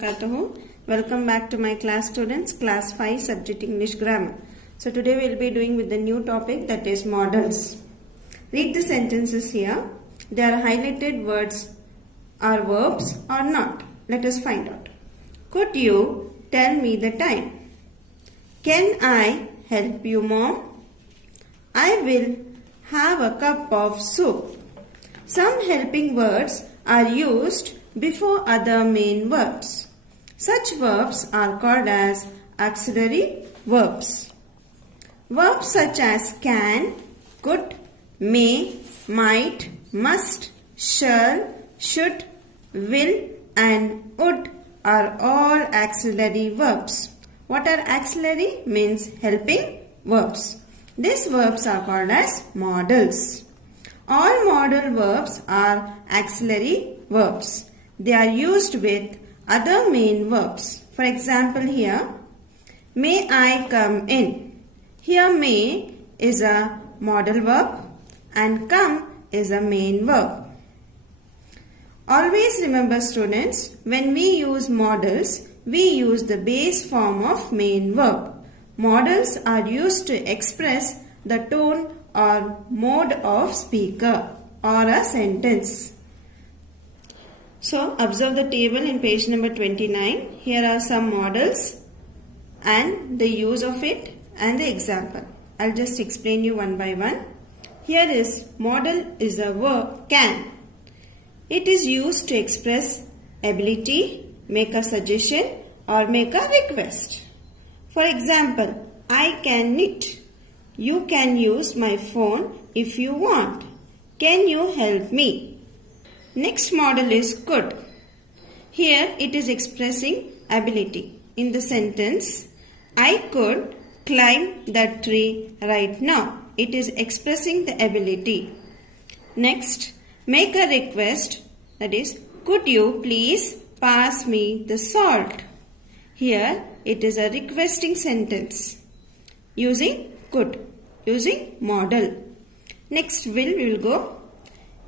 Welcome back to my class students, class 5 subject English grammar. So today we will be doing with the new topic, that is models. Read the sentences here. They are highlighted words are verbs or not. Let us find out. Could you tell me the time? Can I help you, mom? I will have a cup of soup. Some helping words are used before other main verbs. Such verbs are called as auxiliary verbs. Verbs such as can, could, may, might, must, shall, should, will and would are all auxiliary verbs. What are auxiliary? Means helping verbs. These verbs are called as modals. All modal verbs are auxiliary verbs. They are used with other main verbs. For example here, may I come in? Here may is a modal verb and come is a main verb. Always remember students, when we use modals, we use the base form of main verb. Modals are used to express the tone or mode of speaker or a sentence. So observe the table in page number 29. Here are some modals and the use of it and the example. I'll just explain you one by one. Here is modal is a verb can. It is used to express ability, make a suggestion or make a request. For example, I can knit. You can use my phone if you want. Can you help me? Next modal is could. Here it is expressing ability. In the sentence, I could climb that tree right now. It is expressing the ability. Next, make a request. That is, could you please pass me the salt? Here it is a requesting sentence. Using could. Using modal. Next we will go.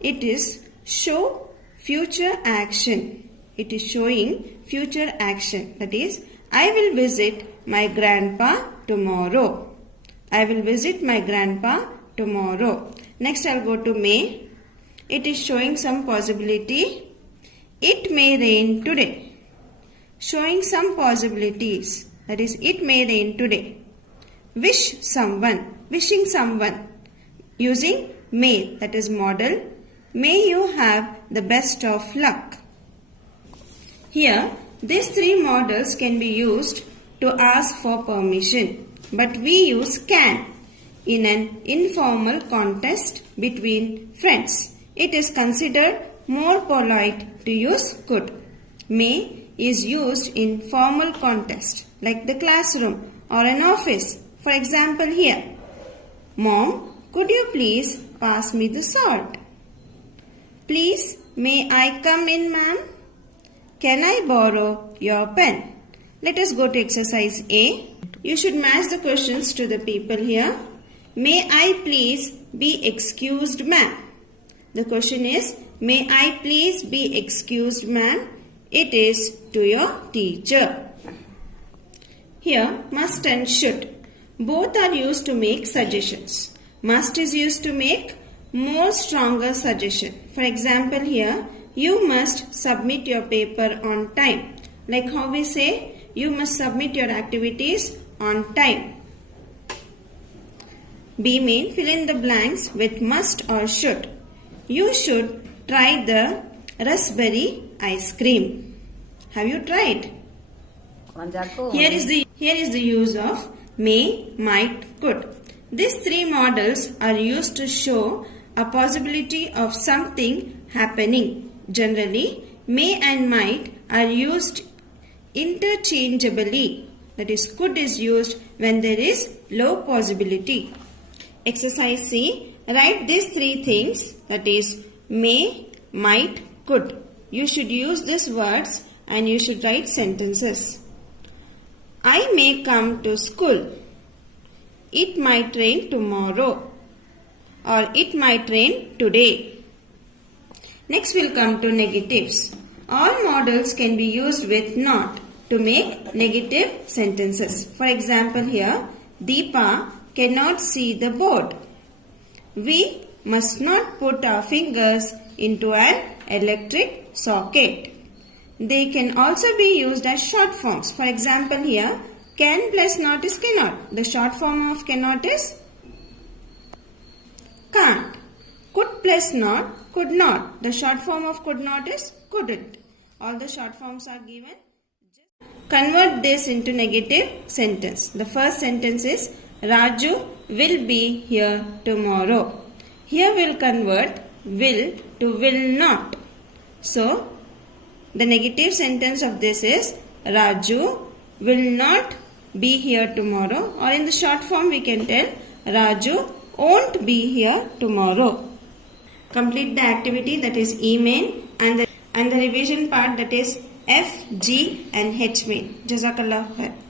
It is show future action. It is showing future action. That is, I will visit my grandpa tomorrow. I will visit my grandpa tomorrow. Next I'll go to may. It is showing some possibility. It may rain today. Showing some possibilities. That is, it may rain today. Wish someone. Wishing someone. Using may. That is modal. May you have the best of luck. Here, these three modals can be used to ask for permission. But we use can in an informal contest between friends. It is considered more polite to use could. May is used in formal contest like the classroom or an office. For example here, Mom, could you please pass me the salt? Please, may I come in, ma'am? Can I borrow your pen? Let us go to exercise A. You should match the questions to the people here. May I please be excused, ma'am? The question is, may I please be excused, ma'am? It is to your teacher. Here, must and should. Both are used to make suggestions. Must is used to make more stronger suggestion. For example here, you must submit your paper on time. Like how we say, you must submit your activities on time. B mean fill in the blanks with must or should. You should try the raspberry ice cream. Have you tried? Here is the use of may, might, could. These three modals are used to show a possibility of something happening. Generally, may and might are used interchangeably. That is, could is used when there is low possibility. Exercise C. Write these three things, that is, may, might, could. You should use these words and you should write sentences. I may come to school. It might rain tomorrow. Or it might rain today. Next we'll come to negatives. All models can be used with not to make negative sentences. For example here, Deepa cannot see the board. We must not put our fingers into an electric socket. They can also be used as short forms. For example here, can plus not is cannot. The short form of cannot is can't. Could plus not, could not. The short form of could not is couldn't. All the short forms are given. Convert this into negative sentence. The first sentence is Raju will be here tomorrow. Here we'll convert will to will not. So, the negative sentence of this is Raju will not be here tomorrow, or in the short form we can tell Raju won't be here tomorrow. Complete the activity, that is E main, and the revision part, that is F, G and H main. Jazakallah khair.